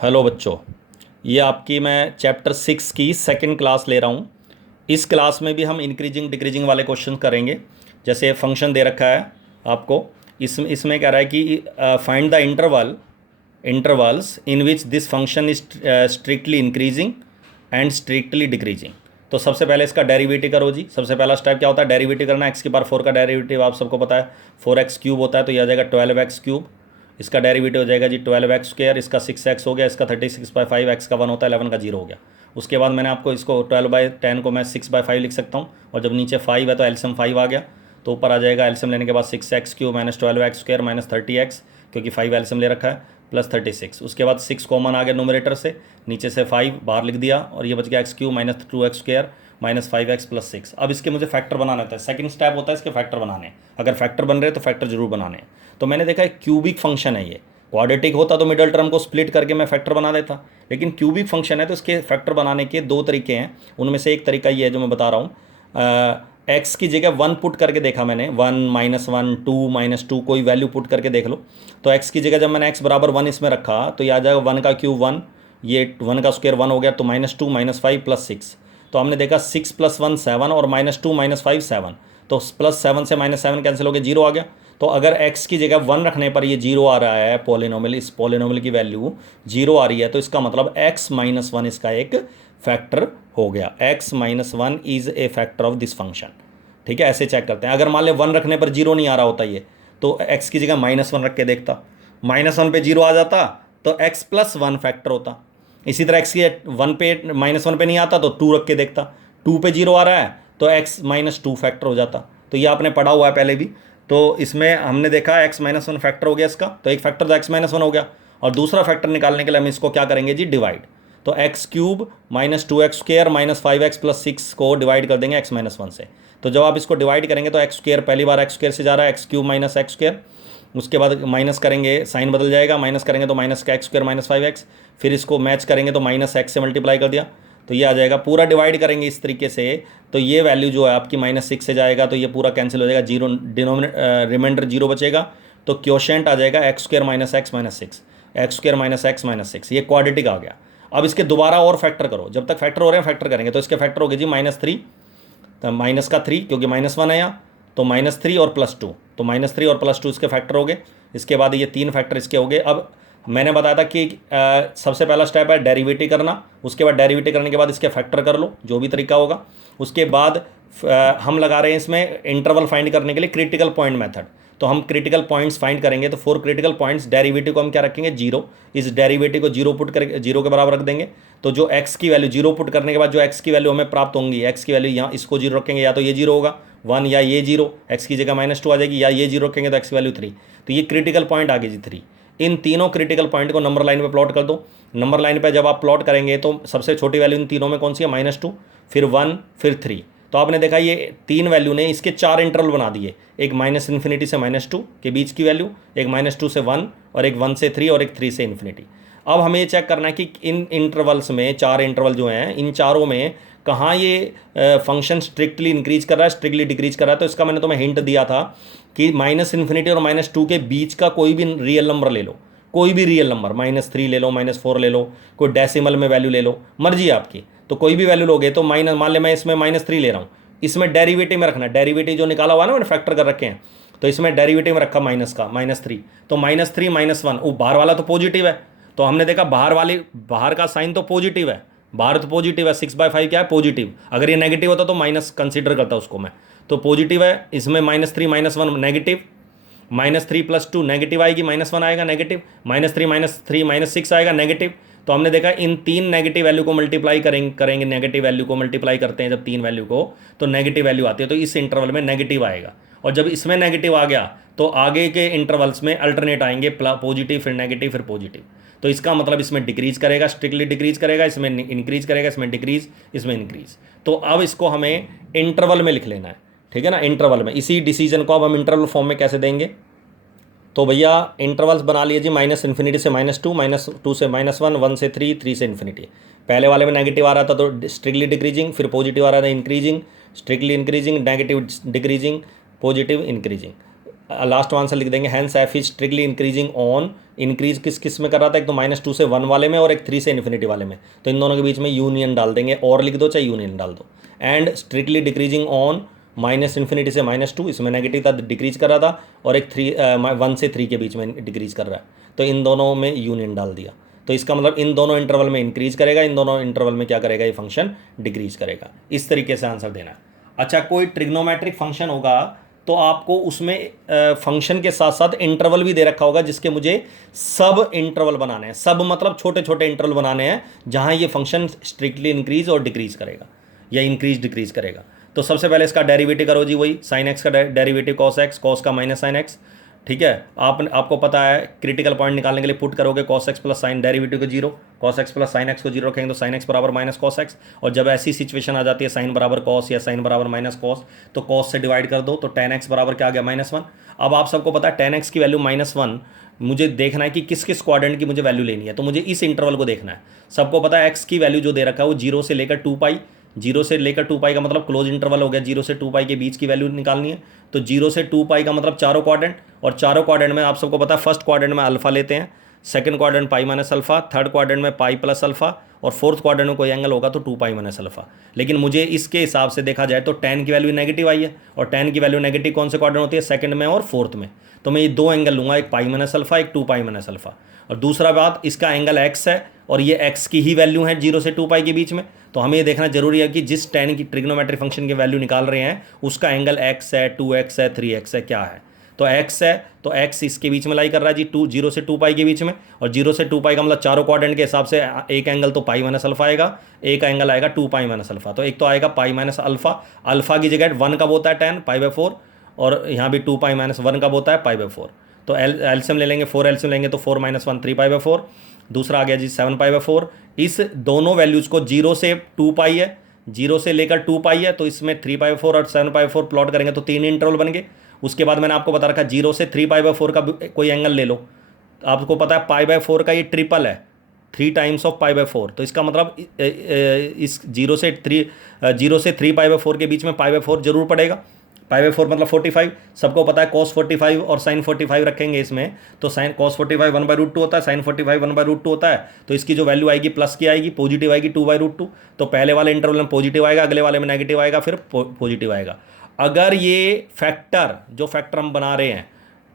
Hello बच्चों, ये आपकी मैं चैप्टर 6 की सेकंड क्लास ले रहा हूँ। इस क्लास में भी हम इंक्रीजिंग डिक्रीजिंग वाले क्वेश्चन करेंगे। जैसे फंक्शन दे रखा है आपको, इसमें कह रहा है कि find the intervals in which this function is strictly increasing and strictly decreasing. तो सबसे पहले इसका डेरिवेटिव करो जी। सबसे पहला स्टेप क्या होता है? डेरिवेटिव करना। एक्स की पावर 4 का डेरिवेटिव आप सबको पता है 4x³ होता है, तो यह आ जाएगा 12x³। इसका डेरिवेटिव हो जाएगा जी 12x²। इसका 6x हो गया, इसका 36/5, एक्स का 1 होता है, 11 का 0 हो गया। उसके बाद मैंने आपको इसको 12/10 को मैं 6/5 लिख सकता हूँ, और जब नीचे 5 है तो एलसीएम 5 आ गया, तो ऊपर आ जाएगा एलसीएम लेने के बाद 6x³ minus 12x² minus 30x, क्योंकि 5 एलसीएम ले रखा है, प्लस 36। उसके बाद 6 कॉमन आ गया नोमरेटर से, नीचे से 5 बाहर लिख दिया, और ये बच गया x³ minus 2x² minus 5x plus 6। अब इसके मुझे फैक्टर बनाना होता है। सेकंड स्टेप होता है इसके फैक्टर बनाने। अगर फैक्टर बन रहे तो फैक्टर जरूर बनाने हैं। तो मैंने देखा है क्यूबिक फंक्शन है ये। क्वाड्रेटिक होता तो मिडल टर्म को स्प्लिट करके मैं फैक्टर बना देता, लेकिन क्यूबिक फंक्शन है तो इसके फैक्टर बनाने के दो तरीके हैं। उनमें से एक तरीका ये है जो मैं बता रहा हूँ। एक्स की जगह 1 पुट करके देखा मैंने, 1 -1 2 -2 कोई वैल्यू पुट करके देख लो। तो एक्स की जगह जब मैंने एक्स बराबर 1 इसमें रखा तो ये आ जाएगा 1 का क्यूब 1, ये 1 का स्क्वायर 1 हो गया, तो -2 -5 प्लस 6। तो हमने देखा 6 + 1 7 और -2 -5 7, तो +7 से -7 कैंसिल हो गया, 0 आ गया। तो अगर x की जगह 1 रखने पर ये 0 आ रहा है, पॉलिनोमियल, इस पॉलिनोमियल की वैल्यू 0 आ रही है, तो इसका मतलब x - 1 इसका एक फैक्टर हो गया। x - 1 is a factor of this function. ठीक है, ऐसे चेक करते हैं। अगर मान लें 1 रखने पर 0 नहीं आ रहा होता ये, तो x की जगह -1 रख के देखता, -1 पे 0 आ जाता तो x + 1 फैक्टर होता। इसी तरह x की 1 पे -1 पे नहीं आता तो 2 रख के देखता, 2 पे 0 आ रहा है तो x - 2 फैक्टर हो जाता। तो ये आपने पढ़ा हुआ है पहले भी। तो इसमें हमने देखा x - 1 फैक्टर हो गया इसका, तो एक फैक्टर तो x - 1 हो गया, और दूसरा फैक्टर निकालने के लिए हम इसको क्या करेंगे जी, डिवाइड। तो x³ minus 2x² minus 5x plus 6 को डिवाइड कर देंगे x - 1 से। तो जब आप इसको डिवाइड करेंगे तो x², पहली बार x² से जा रहा है, x³ माइनस x², उसके बाद माइनस करेंगे, साइन बदल जाएगा, माइनस करेंगे तो माइनस का x² माइनस 5x, फिर इसको मैच करेंगे तो -x से मल्टीप्लाई कर दिया, तो ये आ जाएगा। पूरा डिवाइड करेंगे इस तरीके से तो ये वैल्यू जो है आपकी -6 से जाएगा, तो ये पूरा कैंसिल हो जाएगा, 0 रिमाइंडर 0 बचेगा। तो क्वोशिएंट आ जाएगा x² minus x minus 6, x² minus x minus 6, ये क्वाड्रेटिक आ गया। अब इसके दोबारा और फैक्टर करो, जब तक फैक्टर हो रहे हैं फैक्टर करेंगे। तो इसके फैक्टर हो गए जी -3, तो माइनस का 3 क्योंकि -1 है यहाँ, तो -3 और +2, तो -3 और +2 इसके फैक्टर हो गए। इसके बाद ये 3 फैक्टर इसके हो गए। अब मैंने बताया था कि सबसे पहला स्टेप है डेरिवेटिव करना, उसके बाद डेरिवेटिव करने के बाद इसके फैक्टर कर लो, जो भी तरीका होगा। उसके बाद हम लगा रहे हैं इसमें इंटरवल फाइंड करने के लिए क्रिटिकल पॉइंट मेथड। तो हम क्रिटिकल पॉइंट्स फाइंड करेंगे, तो 4 क्रिटिकल पॉइंट्स, डेरिवेटिव को हम क्या रखेंगे, 0। इस डेरिवेटिव को 0 पुट कर 0 के बराबर रख देंगे। तो जो x की वैल्यू 0 पुट करने के बाद जो x की वैल्यू हमें प्राप्त होंगी, x की वैल्यू यहाँ इसको 0 रखेंगे, या तो ये 0 होगा 1, या ये 0, x की जगह -2 आ जाएगी, या ये 0 रखेंगे तो x की वैल्यू 3। तो ये क्रिटिकल पॉइंट आ गई जी 3। इन तीनों क्रिटिकल पॉइंट को नंबर लाइन पे प्लॉट कर दो। नंबर लाइन पे जब आप प्लॉट करेंगे तो सबसे छोटी वैल्यू इन तीनों में कौन सी है, -2, फिर 1, फिर 3। तो आपने देखा ये 3 वैल्यू ने इसके 4 इंटरवल बना दिए, एक -∞ से -2 के बीच की वैल्यू, एक -2 से 1, और एक 1 से 3, और एक 3 से ∞। अब हमें ये चेक करना है कि इन इंटरवल्स में, 4 इंटरवल जो हैं, इन चारों में कहाँ ये फंक्शन स्ट्रिक्टली इंक्रीज कर रहा है, स्ट्रिक्टली डिक्रीज कर रहा है। तो इसका मैंने तुम्हें हिंट दिया था कि -∞ और -2 के बीच का कोई भी रियल नंबर ले लो, कोई भी रियल नंबर, -3 ले लो, -4 ले लो, कोई डेसिमल में वैल्यू ले लो, मर्जी है आपकी। तो कोई भी वैल्यू लोगे तो मान ले मैं इसमें -3 ले रहा हूँ, इसमें डेरिवेटिव में रखना, डेरिवेटिव जो निकाला हुआ है ना मैंने फैक्टर कर रखे हैं, तो इसमें डेरिवेटिव में रखा -3, तो -3 -1, वो बाहर वाला तो पॉजिटिव है। तो हमने देखा बाहर का साइन तो पॉजिटिव है, बाहर तो पॉजिटिव है, 6/5 क्या है, पॉजिटिव। अगर ये नेगेटिव होता तो माइनस कंसीडर करता उसको मैं, तो पॉजिटिव है। इसमें -3 -1 नेगेटिव, -3 + 2 नेगेटिव आएगी, -1 आएगा नेगेटिव, -3 -6 आएगा नेगेटिव। तो हमने देखा इन 3 नेगेटिव वैल्यू को मल्टीप्लाई करेंगे, नेगेटिव वैल्यू को मल्टीप्लाई करते हैं जब 3 वैल्यू को, तो नेगेटिव वैल्यू आती है, तो इस इंटरवल में नेगेटिव आएगा। और जब इसमें नेगेटिव आ गया तो आगे के इंटरवल्स में अल्टरनेट आएंगे, पॉजिटिव फिर नेगेटिव फिर पॉजिटिव। तो इसका मतलब इसमें डिक्रीज करेगा, स्ट्रिक्टली डिक्रीज करेगा, इसमें इंक्रीज करेगा, इसमें डिक्रीज, इसमें इंक्रीज। तो अब इसको हमें इंटरवल में लिख लेना है, ठीक है ना, इंटरवल में। इसी डिसीजन को अब हम इंटरवल फॉर्म में कैसे देंगे, तो भैया इंटरवल्स बना लिए जी, -∞ से -2, -2 से -1, 1 से 3, 3 से ∞। पहले वाले में नेगेटिव आ रहा था तो स्ट्रिक्टली डिक्रीजिंग, फिर पॉजिटिव आ रहा था increasing, strictly increasing, negative decreasing, positive increasing. Last answer लिख देंगे, hence f is strictly increasing on increase किस किस में कर रहा था, एक तो -2 से 1 वाले में और एक 3 से इन्फिनिटी वाले में। तो इन दोनों के बीच में यूनियन डाल देंगे, और लिख दो चाहे यूनियन डाल दो। And strictly decreasing on -infinity से -2, इसमें नेगेटिव था, डिक्रीज कर रहा था, और एक 1 से 3 के बीच में डिक्रीज कर रहा है, तो इन दोनों में यूनियन डाल दिया। तो इसका मतलब इन दोनों इंटरवल में इंक्रीज करेगा, इन दोनों इंटरवल में क्या करेगा, ये फंक्शन डिक्रीज करेगा। इस तरीके से आंसर देना है। अच्छा, कोई ट्रिग्नोमेट्रिक फंक्शन होगा तो आपको उसमें फंक्शन के साथ साथ इंटरवल भी दे रखा होगा, जिसके मुझे सब इंटरवल बनाने हैं। सब मतलब छोटे छोटे इंटरवल बनाने हैं जहां ये फंक्शन स्ट्रिक्टली इंक्रीज और डिक्रीज करेगा या इंक्रीज डिक्रीज करेगा। तो सबसे पहले इसका डेरिवेटिव करो जी, वही साइन एक्स का डेरिवेटिव कॉस एक्स, कॉस का माइनस साइन एक्स। ठीक है, आपको पता है क्रिटिकल पॉइंट निकालने के लिए पुट करोगे cos x plus sign derivative को 0, cos x plus sine x को 0 रखेंगे तो साइन एक्स बराबर माइनस कॉस एक्स। और जब ऐसी सिचुएशन आ जाती है साइन बराबर कॉस या साइन बराबर माइनस कॉस, तो कॉस से डिवाइड कर दो, तो टेन एक्स बराबर क्या आ गया, -1। अब आप सबको पता है टेन एक्स की वैल्यू -1, मुझे देखना है कि किस किस क्वाड्रेंट की मुझे वैल्यू लेनी है, तो मुझे इस इंटरवल को देखना है। सबको पता है एक्स की वैल्यू जो दे रखा है वो 0 से लेकर 2π, 0 से लेकर 2π का मतलब क्लोज इंटरवल हो गया, 0 से 2π के बीच की वैल्यू निकालनी है। तो 0 से 2π का मतलब चारों क्वाड्रेंट, और चारों क्वाड्रेंट में आप सबको पता है फर्स्ट क्वाड्रेंट में अल्फा लेते हैं, second quadrant pi minus alpha, third quadrant में पाई प्लस अल्फा, और फोर्थ क्वाड्रेंट में कोई एंगल होगा तो 2π माइनस अल्फा। लेकिन मुझे इसके हिसाब से देखा जाए तो tan की वैल्यू नेगेटिव आई है, और tan की वैल्यू नेगेटिव कौन से क्वाड्रेंट होती है, सेकंड में और फोर्थ में। तो मैं ये दो एंगल लूंगा, एक पाई माइनस अल्फा, एक 2π माइनस अल्फा। और दूसरा बात, इसका एंगल x है और ये x की ही वैल्यू है 0 से 2π के बीच में। तो हमें ये देखना जरूरी है कि जिस tan की ट्रिग्नोमेट्रिक फंक्शन की वैल्यू निकाल रहे हैं उसका एंगल x है, 2x है, 3x है, क्या है। तो x है तो x इसके बीच में लाई कर रहा है जी, 0 से 2π के बीच में। और 0 से 2π का मतलब चारों क्वाड्रेंट के हिसाब से एक एंगल तो पाई माइनस अल्फा आएगा, एक एंगल आएगा 2π माइनस अल्फा। तो एक तो आएगा पाई माइनस अल्फा, अल्फा की जगह 1 कब होता है tan π/4, और यहाँ भी 2π माइनस 1 कब होता है π/4। तो एलसीएम ले लेंगे, 4 एलसीएम लेंगे तो 4 - 1 3π/4। दूसरा आ गया जी 7π/4। इस दोनों वैल्यूज़ को 0 से 2π है, 0 से लेकर 2π है, तो इसमें 3π/4 और 7π/4 प्लॉट करेंगे तो 3 इंटरवल बन गए। उसके बाद मैंने आपको बता रखा 0 से 3π/4 का कोई एंगल ले लो, आपको पता है π/4 का ये ट्रिपल है, 3 टाइम्स ऑफ π/4। तो इसका मतलब इस 0 से 3π/4 के बीच में π/4 जरूर पड़ेगा। π/4 मतलब 45, सबको पता है cos 45 और sin 45 रखेंगे इसमें, तो sin cos 45 1/√2 होता है, sin 45 1/√2 होता है। तो इसकी जो वैल्यू आएगी प्लस की आएगी, पॉजिटिव आएगी 2/√2। तो पहले वाले इंटरवल में पॉजिटिव आएगा, अगले वाले में नेगेटिव आएगा, फिर पॉजिटिव आएगा। अगर ये फैक्टर जो फैक्टर हम बना रहे हैं,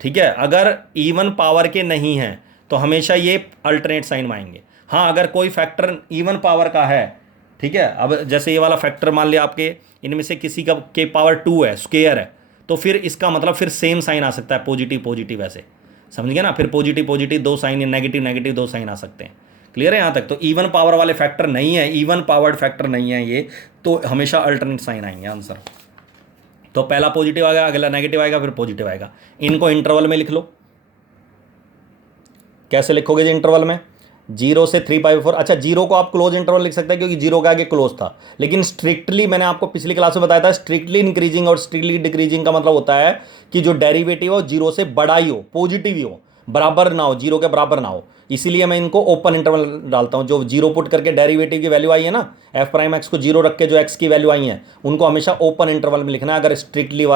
ठीक है, अगर इवन पावर के नहीं हैं तो हमेशा ये अल्टरनेट साइन में आएंगे। हाँ, अगर कोई फैक्टर इवन पावर का है, ठीक है, अब जैसे ये वाला फैक्टर मान लिया आपके इनमें से किसी का के पावर 2 है, स्क्वायर है, तो फिर इसका मतलब फिर सेम साइन आ सकता है, पॉजिटिव पॉजिटिव, ऐसे समझ गए ना। फिर पॉजिटिव पॉजिटिव दो साइन, नेगेटिव नेगेटिव दो साइन आ सकते हैं। क्लियर है यहाँ तक। तो इवन पावर वाले फैक्टर नहीं है, इवन पावर्ड फैक्टर नहीं है ये, तो हमेशा अल्टरनेट साइन आएंगे आंसर। तो पहला पॉजिटिव आएगा, अगला नेगेटिव आएगा, फिर पॉजिटिव आएगा। इनको इंटरवल में लिख लो। कैसे लिखोगे जी इंटरवल में, 0 से 3π/4। अच्छा, 0 को आप क्लोज इंटरवल लिख सकते हैं क्योंकि 0 का आगे क्लोज था, लेकिन स्ट्रिक्टली मैंने आपको पिछली क्लास में बताया था, स्ट्रिक्टली इंक्रीजिंग और स्ट्रिक्टली डिक्रीजिंग का मतलब होता है कि जो डेरिवेटिव हो 0 से बड़ा ही हो, पॉजिटिव ही हो, बराबर ना हो, 0 के बराबर ना हो। इसीलिए मैं इनको ओपन इंटरवल डालता हूं। जो 0 पुट करके डेरिवेटिव की वैल्यू आई है ना, f' को 0 रख के जो x की वैल्यू आई है, उनको हमेशा ओपन इंटरवल में लिखना है अगर स्ट्रिक्टली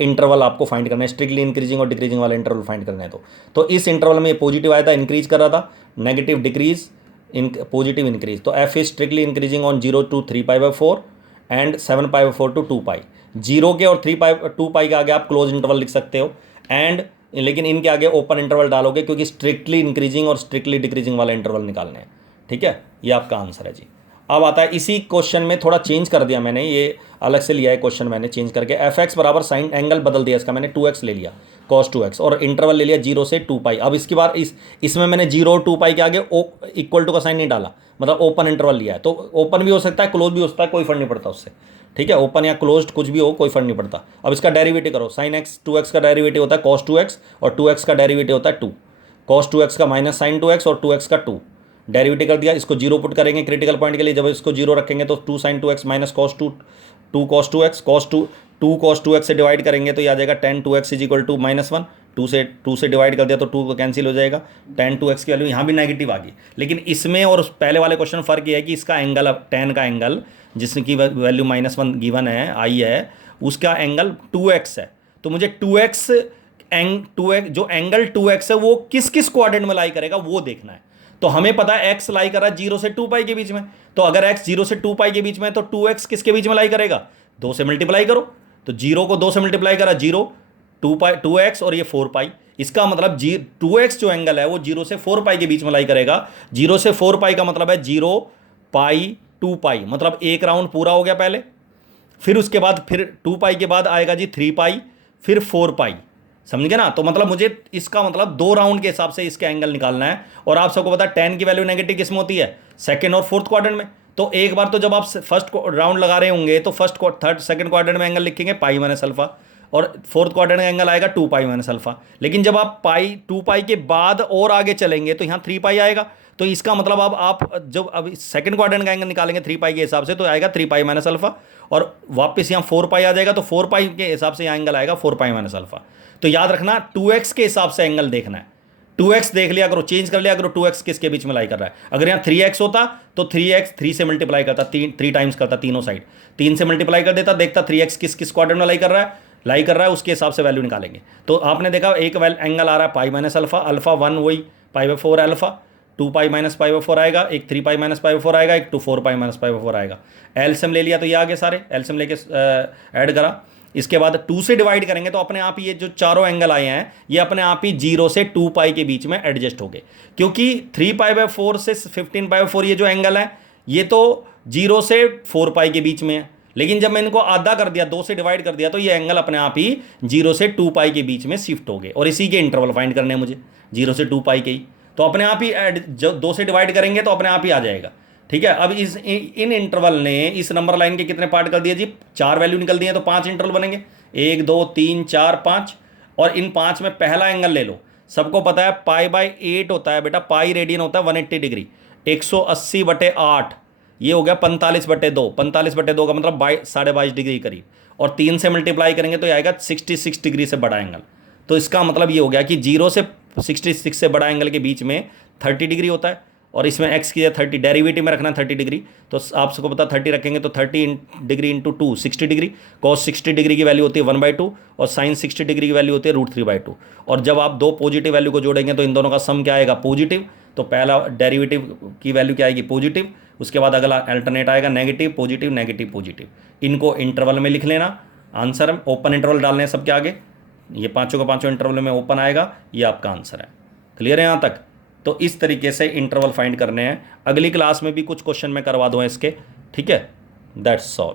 इंटरवल आपको फाइंड करना है, स्ट्रिक्टली इंक्रीजिंग और डिक्रीजिंग वाला इंटरवल फाइंड करना है। तो इस इंटरवल में ये पॉजिटिव आया था, इंक्रीज कर रहा था, नेगेटिव डिक्रीज, पॉजिटिव इंक्रीज। तो f is strictly increasing on 0 to 3π/4 and 7π/4 to 2π। 0 के और 2π के आगे आप क्लोज इंटरवल लिख सकते हो, एंड लेकिन इनके आगे ओपन इंटरवल डालोगे क्योंकि स्ट्रिक्टली इंक्रीजिंग और स्ट्रिक्टली डिक्रीजिंग वाला इंटरवल निकालने हैं। ठीक है, ये आपका आंसर है जी। अब आता है इसी क्वेश्चन में थोड़ा चेंज कर दिया मैंने, ये अलग से लिया है क्वेश्चन मैंने चेंज करके, fx बराबर साइन एंगल बदल दिया इसका, मैंने 2x ले लिया, cos 2x, और इंटरवल ले लिया 0 से 2π। अब इसके बाद इसमें मैंने 0 और 2π के आगे इक्वल टू का साइन नहीं डाला, मतलब ओपन इंटरवल लिया है। तो ओपन भी हो सकता है, क्लोज भी हो सकता है, कोई फर्क नहीं पड़ता उससे। ठीक है, ओपन या क्लोज्ड कुछ भी हो, कोई फर्क नहीं पड़ता। अब इसका डेरिवेटिव करो, साइन एक्स 2x का डेरिवेटिव होता है cos 2x, और 2x का डेरिवेटिव होता है 2, cos 2x का माइनस साइन 2x और 2x का 2, डेरिवेटिव कर दिया। इसको 0 पुट करेंगे क्रिटिकल पॉइंट के लिए, जब इसको 0 रखेंगे तो 2 sin 2x minus cos 2 cos 2x, two cos 2x से डिवाइड करेंगे तो ये आ जाएगा tan 2x is equal to -1। 2 से डिवाइड कर दिया तो 2 को कैंसिल हो जाएगा, tan 2x की वैल्यू यहाँ भी नेगेटिव आ गई। लेकिन इसमें और पहले वाले क्वेश्चन फर्क ये है कि इसका एंगल, अब tan का एंगल जिसकी वैल्यू -1 गिवन है, आई है, उसका एंगल 2x है। तो मुझे 2x जो एंगल 2x है वो किस किस क्वाड्रेंट में लाई करेगा वो देखना है। तो हमें पता है x लाई कर रहा है 0 से 2 पाई के बीच में, तो अगर x 0 से 2 पाई के बीच में है तो 2x किसके बीच में लाई करेगा, 2 से मल्टीप्लाई करो। तो 0 को 2 से मल्टीप्लाई करा 0, 2x और ये 4 पाई। इसका मतलब 2x जो एंगल है वो 0 से 4 पाई के बीच में लाई करेगा। 0 से 4 पाई का मतलब है 0 पाई 2 पाई, मतलब एक राउंड पूरा हो गया पहले। फिर उसके बाद फिर 2 पाई के बाद आएगा जी 3 पाई, फिर 4 पाई। समझ गए ना। तो मतलब मुझे इसका मतलब 2 राउंड के हिसाब से इसका एंगल निकालना है। और आप सबको पता है tan की वैल्यू नेगेटिव किस में होती है, सेकंड और फोर्थ क्वाड्रेंट में। तो एक बार तो जब आप फर्स्ट राउंड लगा रहे होंगे तो सेकंड क्वाड्रेंट में एंगल लिखेंगे पाई माइनस अल्फा, और फोर्थ क्वाड्रेंट का एंगल आएगा 2 पाई माइनस अल्फा। लेकिन जब आप 2 पाई के बाद और आगे चलेंगे तो यहाँ 3 पाई आएगा। तो इसका मतलब अब आप जब अब सेकंड क्वाड्रेंट का एंगल निकालेंगे 3 पाई के हिसाब से तो आएगा 3 पाई माइनस अल्फा, और वापस यहाँ 4 पाई आ जाएगा तो 4 पाई के हिसाब से यहाँ एंगल आएगा 4 पाई माइनस अल्फा। तो याद रखना 2x के हिसाब से एंगल देखना है। 2x देख लिया करो, चेंज कर लिया करो 2x किसके बीच में लाई कर रहा है। अगर यहाँ 3x होता तो 3x 3 से मल्टीप्लाई करता, 3 टाइम्स करता तीनों साइड, 3 से मल्टीप्लाई कर देता, देखता 3x किस किस क्वाड्रेंट में लाई कर रहा है, उसके हिसाब से वैल्यू निकालेंगे। तो आपने देखा एक एंगल आ रहा है पाई माइनस अल्फा, अल्फा 1 वही pi by 4 alpha, 2 pi minus pi by 4 आएगा, एक 3 पाई माइनस पाई बाई 4 आएगा, एक 4 पाई माइनस पाई बाई 4 आएगा। एलसीएम ले लिया तो ये आगे सारे एलसीएम लेके ऐड करा। इसके बाद 2 से डिवाइड करेंगे तो अपने आप ये जो चारों एंगल आए हैं ये अपने आप ही 0 से 2 पाई के बीच में एडजस्ट हो गए, क्योंकि 3 पाई बाई 4 से 15 पाई बाई 4 ये जो एंगल है ये तो 0 से 4 पाई के बीच में है। लेकिन जब मैं इनको आधा कर दिया, 2 से डिवाइड कर दिया, तो ये एंगल अपने आप ही 0 से 2 पाई के बीच में शिफ्ट हो गए। और इसी के इंटरवल फाइंड करने हैं मुझे 0 से 2 पाई के ही, तो अपने आप ही जब 2 से डिवाइड करेंगे तो अपने आप ही आ जाएगा। ठीक है। अब इन इंटरवल ने इस नंबर लाइन के कितने पार्ट कर दिए जी, 4 वैल्यू निकल दिए, तो 5 इंटरवल बनेंगे, 1 2 3 4 5। और इन 5 में पहला एंगल ले लो। सबको पता है पाई बाई 8 होता है बेटा, पाई रेडियन होता है 180 डिग्री, 180/8 ये हो गया 45/2। 45/2 का मतलब 22.5 डिग्री करीब, और 3 से मल्टीप्लाई करेंगे तो ये आएगा 66 डिग्री से बड़ा एंगल। तो इसका मतलब ये हो गया कि 0 से 66 से बड़ा एंगल के बीच में 30 डिग्री होता है, और इसमें x की 30 डेरिवेटिव में रखना 30 डिग्री। तो आप सबको पता 30 रखेंगे तो 30 degree into 2 60 degree, cos 60 degree की वैल्यू होती है 1/2, और sin 60 डिग्री की वैल्यू होती है √3/2। और जब आप दो पॉजिटिव वैल्यू को जोड़ेंगे तो इन दोनों का सम क्या आएगा, पॉजिटिव। तो पहला डेरिवेटिव की वैल्यू क्या आएगी, पॉजिटिव। उसके बाद अगला अल्टरनेट आएगा नेगेटिव पॉजिटिव नेगेटिव पॉजिटिव। इनको इंटरवल में लिख लेना। आंसर ओपन इंटरवल डालने हैं सबके आगे, ये पाँचों का पाँचों इंटरवल में ओपन आएगा, ये आपका आंसर है। क्लियर है यहाँ तक। तो इस तरीके से इंटरवल फाइंड करने हैं। अगली क्लास में भी कुछ क्वेश्चन मैं करवा दूँ इसके, ठीक है। That's all.